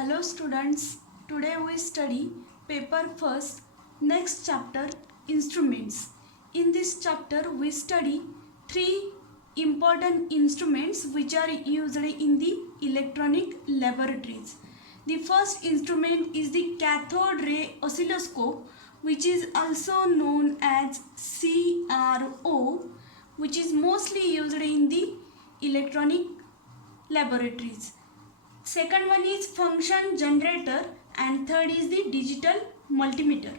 Hello students, today we study paper first, next chapter instruments. In this chapter we study three important instruments which are used in the electronic laboratories. The first instrument is the cathode ray oscilloscope, which is also known as CRO, which is mostly used in the electronic laboratories. Second one is function generator and third is the digital multimeter.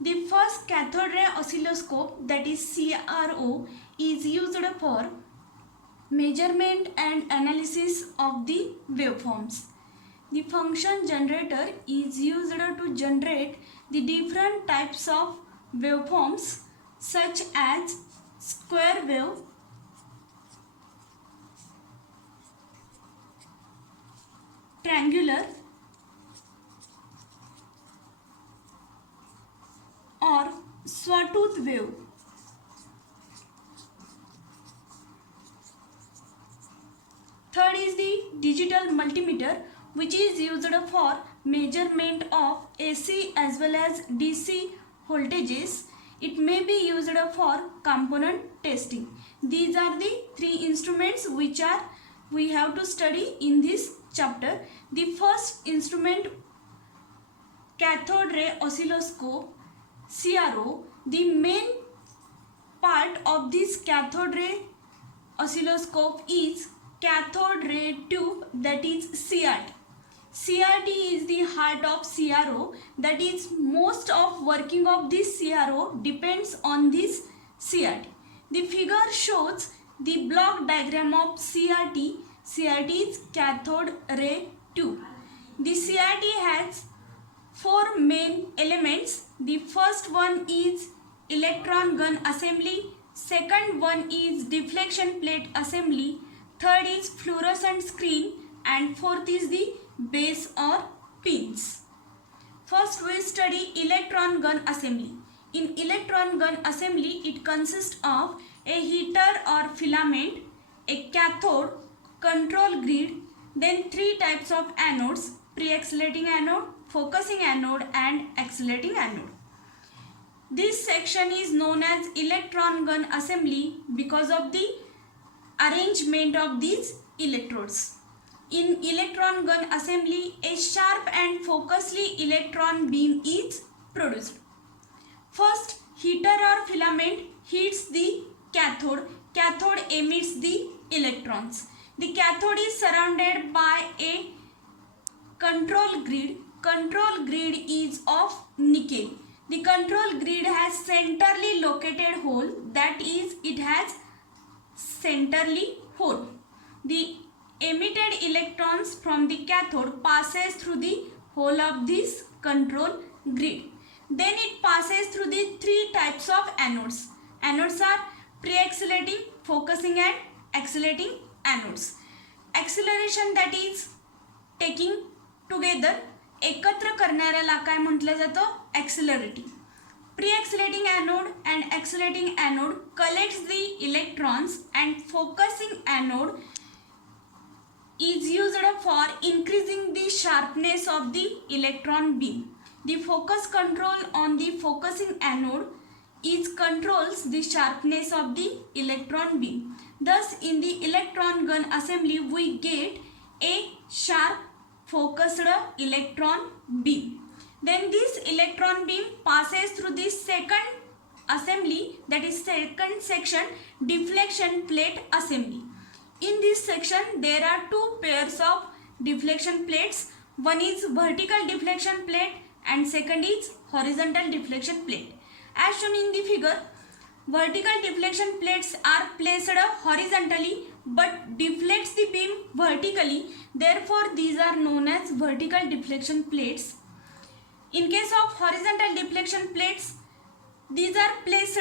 The first cathode ray oscilloscope, that is CRO, is used for measurement and analysis of the waveforms. The function generator is used to generate the different types of waveforms such as square wave, triangular or sawtooth wave. Third is the digital multimeter, which is used for measurement of AC as well as DC voltages. It may be used for component testing. These are the three instruments which we have to study in this chapter. The first instrument, cathode ray oscilloscope, CRO. The main part of this cathode ray oscilloscope is cathode ray tube, that is CRT. CRT is the heart of CRO, that is most of working of this CRO depends on this CRT. The figure shows the block diagram of CRT. CRT is cathode ray tube. The CRT has four main elements. The first one is electron gun assembly, second one is deflection plate assembly, third is fluorescent screen, and fourth is the base or pins. First we study electron gun assembly. In electron gun assembly, it consists of a heater or filament, a cathode, control grid, then three types of anodes: pre-accelerating anode, focusing anode, and accelerating anode. This section is known as electron gun assembly because of the arrangement of these electrodes. In electron gun assembly, a sharp and focusedly electron beam is produced. First, heater or filament heats the cathode. Cathode emits the electrons. The cathode is surrounded by a control grid. Control grid is of nickel. The control grid has centrally located hole, that is, it has centrally hole. The emitted electrons from the cathode passes through the hole of this control grid. Then it passes through the three types of anodes. Anodes are pre-accelerating, focusing, and accelerating anodes. Acceleration, that is taking together, एकत्र करणाऱ्याला काय म्हटलं जातं? Accelerating. Pre-accelerating anode and accelerating anode collects the electrons, and focusing anode is used for increasing the sharpness of the electron beam. The focus control on the focusing anode controls the sharpness of the electron beam. Thus, in the electron gun assembly, we get a sharp focused electron beam. Then this electron beam passes through the second assembly, that is second section, deflection plate assembly. In this section, there are two pairs of deflection plates. One is vertical deflection plate and second is horizontal deflection plate. As shown in the figure, vertical deflection plates are placed horizontally but deflects the beam vertically. Therefore, these are known as vertical deflection plates. In case of horizontal deflection plates, these are placed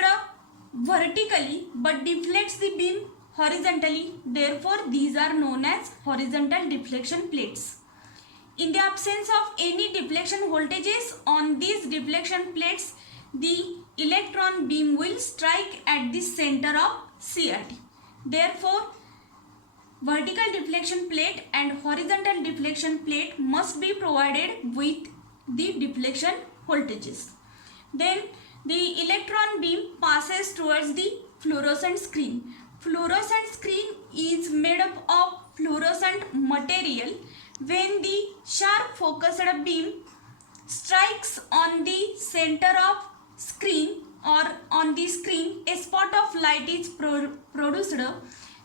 vertically but deflects the beam horizontally. Therefore, these are known as horizontal deflection plates. In the absence of any deflection voltages on these deflection plates, the electron beam will strike at the center of CRT. Therefore, vertical deflection plate and horizontal deflection plate must be provided with the deflection voltages. Then the electron beam passes towards the fluorescent screen. Fluorescent screen is made up of fluorescent material. When the sharp focused beam strikes on the center of screen or on the screen, a spot of light is produced.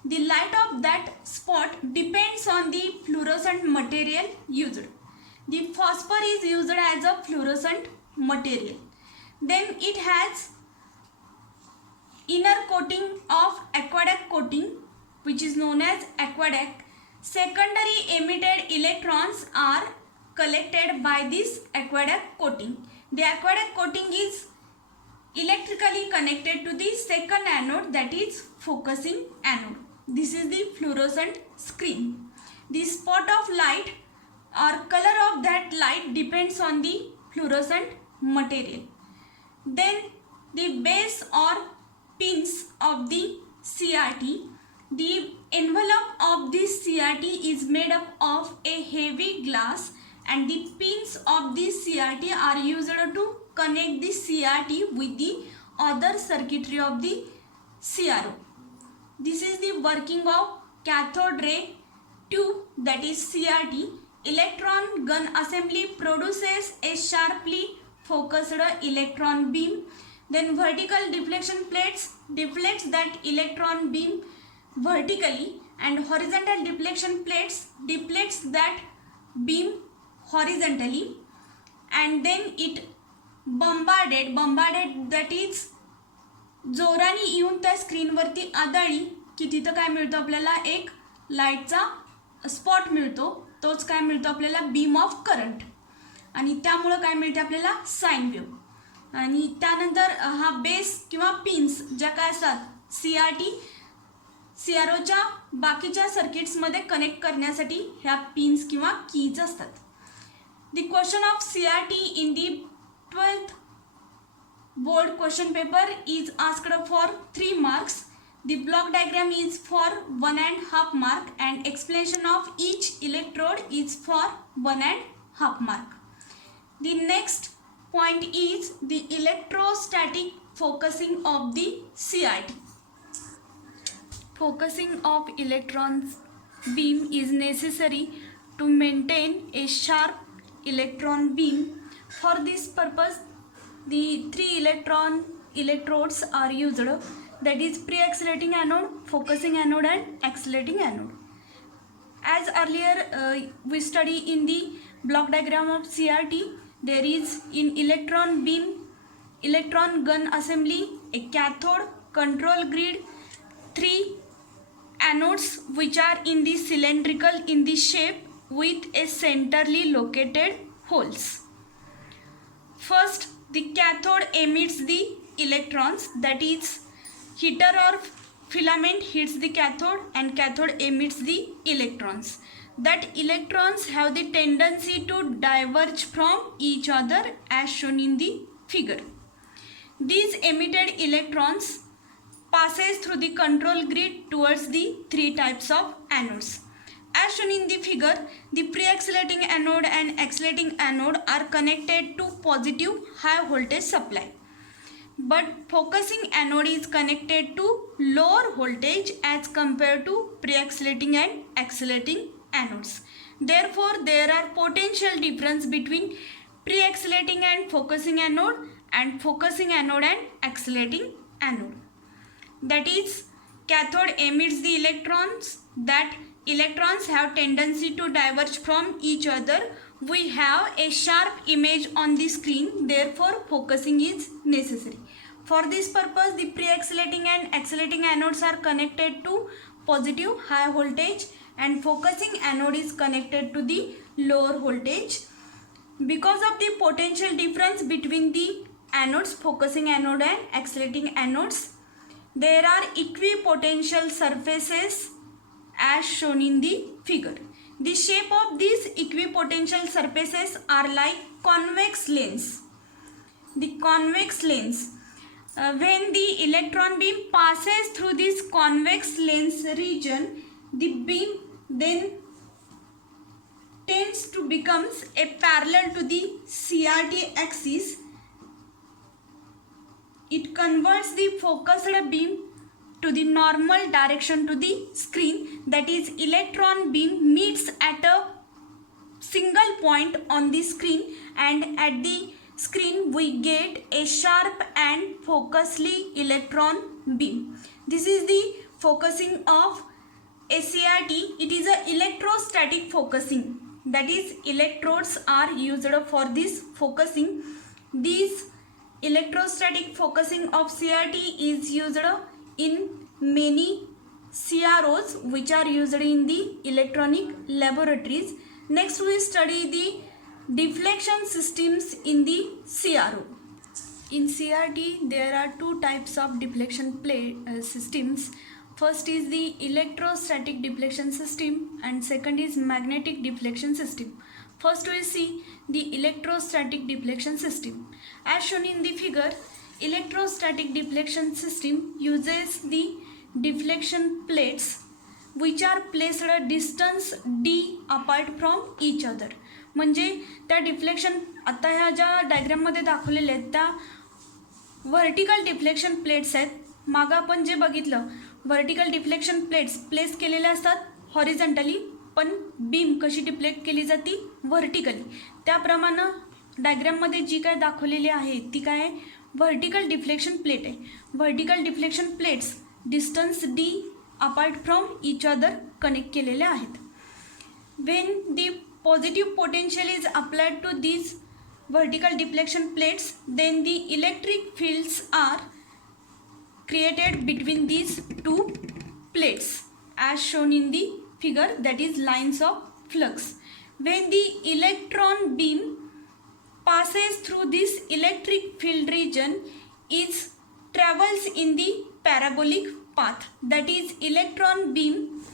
The light of that spot depends on the fluorescent material used. The phosphor is used as a fluorescent material. Then it has inner coating of aqueduct coating, which is known as aqueduct. Secondary emitted electrons are collected by this aqueduct coating. The aqueduct coating is electrically connected to the second anode, that is focusing anode. This is the fluorescent screen. The spot of light or color of that light depends on the fluorescent material. Then the base or pins of the CRT. The envelope of this CRT is made up of a heavy glass, and the pins of this CRT are used to connect the CRT with the other circuitry of the CRO. This is the working of cathode ray tube, that is CRT. Electron gun assembly produces a sharply focused electron beam. Then vertical deflection plates deflects that electron beam vertically, and horizontal deflection plates deflects that beam horizontally, and then it bombarded that is जोराने येऊन त्या स्क्रीनवरती आदळली की तिथं काय मिळतं आपल्याला, एक लाईटचा स्पॉट मिळतो. तोच काय मिळतो आपल्याला, बीम ऑफ करंट, आणि त्यामुळं काय मिळते आपल्याला, साइन वेव्ह. आणि त्यानंतर हा बेस किंवा पिन्स ज्या काय असतात CROच्या बाकीच्या सर्किट्समध्ये कनेक्ट करण्यासाठी ह्या पिन्स किंवा कीज असतात. The question of CRT in the 12th board question paper is asked for 3 marks. The block diagram is for 1.5 mark and explanation of each electrode is for 1.5 mark. The next point is the electrostatic focusing of the CRT. Focusing of electrons beam is necessary to maintain a sharp electron beam. For this purpose, the 3 electrodes are used, that is pre-accelerating anode, focusing anode and accelerating anode. As earlier we study in the block diagram of CRT, there is in electron gun assembly a cathode, control grid, 3 anodes which are in the cylindrical in the shape with a centrally located holes. First, the cathode emits the electrons, that is heater or filament hits the cathode and cathode emits the electrons. That electrons have the tendency to diverge from each other as shown in the figure. These emitted electrons passes through the control grid towards the 3 types of anodes. As shown in the figure, the pre-accelerating anode and accelerating anode are connected to positive high voltage supply. But focusing anode is connected to lower voltage as compared to pre-accelerating and accelerating anodes. Therefore, there are potential difference between pre-accelerating and focusing anode and accelerating anode. That is, cathode emits the electrons, that electrons have tendency to diverge from each other. We have a sharp image on the screen, therefore focusing is necessary. For this purpose, the pre-accelerating and accelerating anodes are connected to positive high voltage and focusing anode is connected to the lower voltage. Because of the potential difference between the anodes, focusing anode and accelerating anodes, there are equipotential surfaces as shown in the figure. The shape of these equipotential surfaces are like convex lens. The convex lens. When the electron beam passes through this convex lens region, the beam then tends to becomes a parallel to the CRT axis. It converts the focused beam to the normal direction to the screen, that is electron beam meets at a single point on the screen, and at the screen we get a sharp and focusedly electron beam. This is the focusing of a CRT. It is a electrostatic focusing, that is electrodes are used for this focusing. This electrostatic focusing of CRT is used in many CROs which are used in the electronic laboratories. Next we study the deflection systems in the CRO. In CRT there are two types of deflection systems. First is the electrostatic deflection system and second is magnetic deflection system. First we see the electrostatic deflection system. As shown in the figure, electrostatic deflection system uses the deflection plates which are placed at a distance d apart from each other. म्हणजे त्या deflection आता ह्या ज्या डायग्राममध्ये दाखवलेल्या आहेत त्या vertical deflection plates आहेत. मागं आपण जे बघितलं व्हर्टिकल डिफ्लेक्शन प्लेट्स प्लेस केलेल्या असतात हॉरिझॉन्टली, पण बीम कशी डिफ्लेक्ट केली जाते व्हर्टिकली. त्याप्रमाणे डायग्राममध्ये जी काय दाखवलेली आहे ती काय आहे, व्हर्टिकल डिफ्लेक्शन प्लेट आहे. Vertical deflection plates distance D apart from each other connect केलेले आहेत. When the positive potential is applied to these vertical deflection plates, then the electric fields are created between these two plates as shown in the figure, that is lines of flux. When the electron beam passes through this electric field region, it travels in the parabolic path, that is electron beam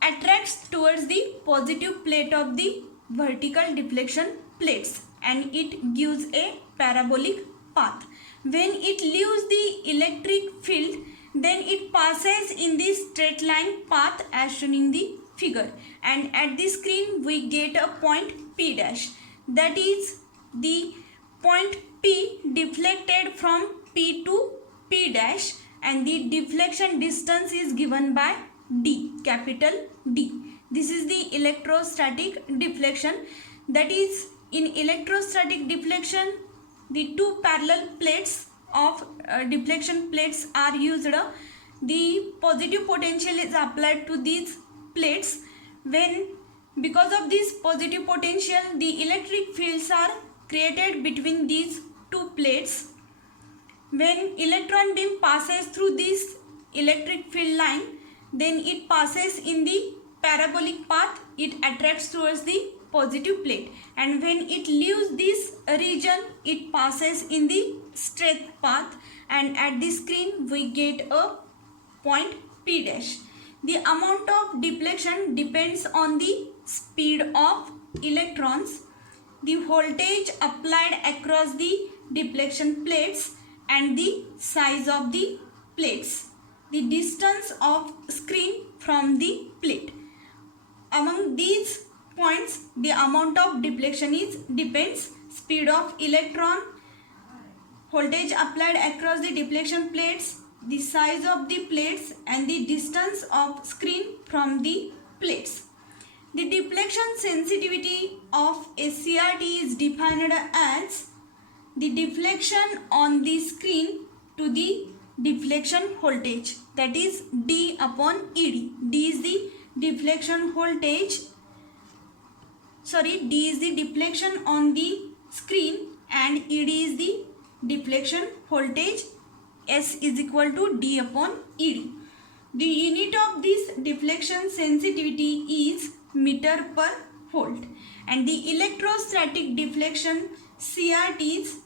attracts towards the positive plate of the vertical deflection plates and it gives a parabolic path. When it leaves the electric field, then it passes in the straight line path as shown in the figure, and at the screen we get a point P dash, that is the point P deflected from P to P dash, and the deflection distance is given by D, capital D. This is the electrostatic deflection. That is, in electrostatic deflection, the two parallel plates of deflection plates are used. The positive potential is applied to these plates. When because of this positive potential, the electric fields are created between these two plates. When electron beam passes through this electric field line, then it passes in the parabolic path, it attracts towards the positive plate, and when it leaves this region, it passes in the straight path, and at the screen we get a point P dash. The amount of deflection depends on the speed of electrons, the voltage applied across the deflection plates, and the size of the plates, the distance of screen from the plate. Among these points, the amount of deflection depends speed of electron, voltage applied across the deflection plates, the size of the plates, and the distance of screen from the plates. The deflection sensitivity of a CRT is defined as the deflection on the screen to the deflection voltage, that is D upon ED. D is the deflection voltage, D is the deflection on the screen and ED is the deflection voltage. S is equal to D upon ED. The unit of this deflection sensitivity is meter per volt, and the electrostatic deflection CRTs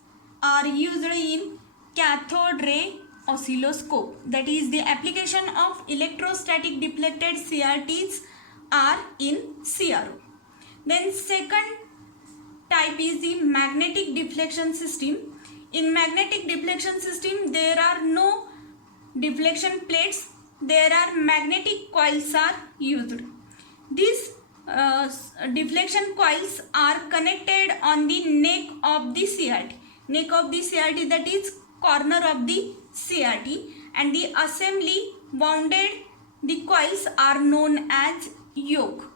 are used in cathode ray oscilloscope. That is, the application of electrostatic deflected CRTs are in CRO. Then second type is the magnetic deflection system. In magnetic deflection system there are no deflection plates there are magnetic coils are used. These deflection coils are connected on the neck of the CRT. Neck of the CRT, that is corner of the CRT, and the assembly wounded the coils are known as yoke.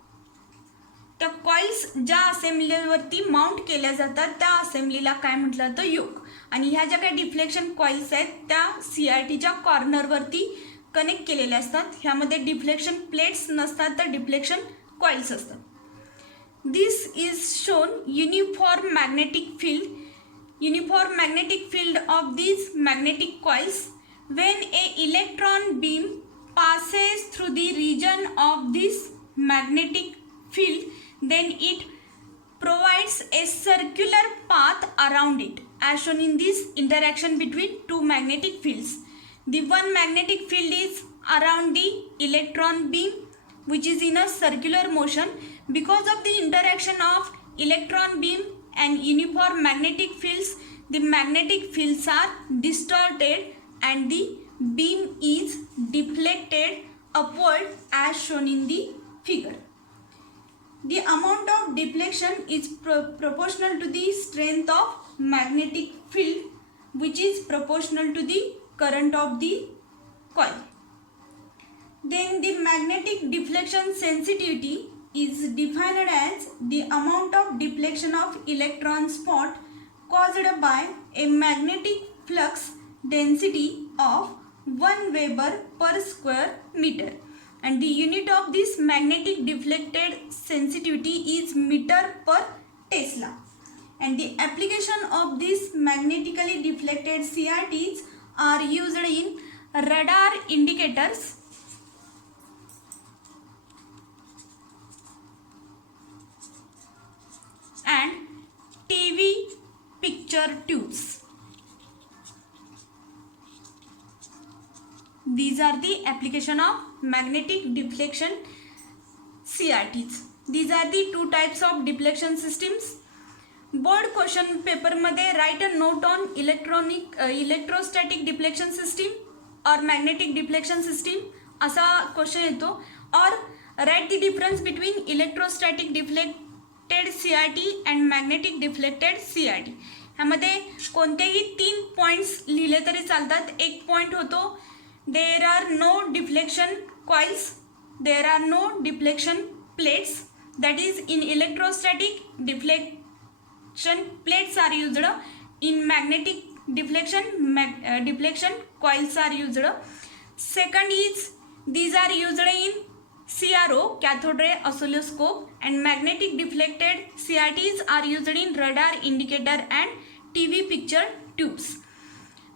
त्या coils ज्या असेंब्लीवरती mount केल्या जातात त्या असेंब्लीला काय म्हटलं जातं, योक. आणि ह्या ज्या काही डिफ्लेक्शन कॉइल्स आहेत त्या CRTच्या कॉर्नरवरती कनेक्ट केलेल्या असतात. ह्यामध्ये डिफ्लेक्शन प्लेट्स नसतात तर डिफ्लेक्शन कॉइल्स असतात. This is shown uniform magnetic field. Uniform magnetic field of these magnetic coils. When a electron beam passes through the region of this magnetic field, then it provides a circular path around it, as shown in this interaction between two magnetic fields. The one magnetic field is around the electron beam, which is in a circular motion. Because of the interaction of electron beam and uniform magnetic fields, the magnetic fields are distorted and the beam is deflected upward as shown in the figure. The amount of deflection is proportional to the strength of magnetic field, which is proportional to the current of the coil. Then the magnetic deflection sensitivity is defined as the amount of deflection of electron spot caused by a magnetic flux density of 1 Weber per square meter, and the unit of this magnetic deflected sensitivity is meter per Tesla. And the application of these magnetically deflected CRTs are used in radar indicators, and TV picture tubes. These are the application of magnetic deflection CRTs. These are the two types of deflection systems. Board question paper मध्ये write a note on electrostatic deflection system or magnetic deflection system असा question येतो. or write the difference between electrostatic deflected CRT and magnetic deflected CRT. ह्यामध्ये कोणतेही 3 points लिहिले तरी चालतात. एक point होतो there are no deflection coils, there are no deflection plates. that is in electrostatic deflection plates are used, in magnetic deflection coils are used. Second is these are used in CRO, cathode ray oscilloscope, and magnetic deflected CRTs are used in radar indicator and TV picture tubes.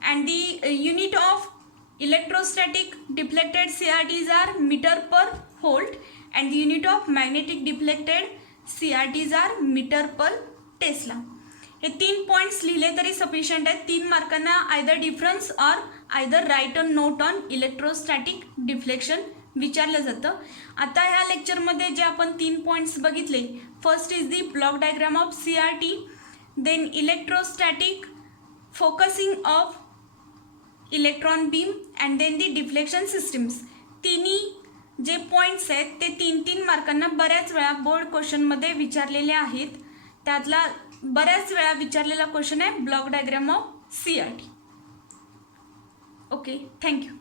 And the unit of electrostatic deflected CRTs are meter per volt, and the unit of magnetic deflected CRTs are meter per Tesla. हे 3 points लिहिले तरी sufficient आहेत. 3 मार्कांना either difference or either write a note on electrostatic deflection विचारलं जातं. आता ह्या लेक्चरमध्ये जे आपण 3 पॉइंट्स बघितले, first is the block diagram of CRT, then electrostatic focusing of electron beam, and then the deflection systems. तिन्ही जे पॉईंट्स आहेत ते 3-3 मार्कांना बऱ्याच वेळा बोर्ड क्वेश्चनमध्ये विचारलेले आहेत. त्यातला बऱ्याच वेळा विचारलेला क्वेश्चन आहे block diagram of CRT. Okay, thank you.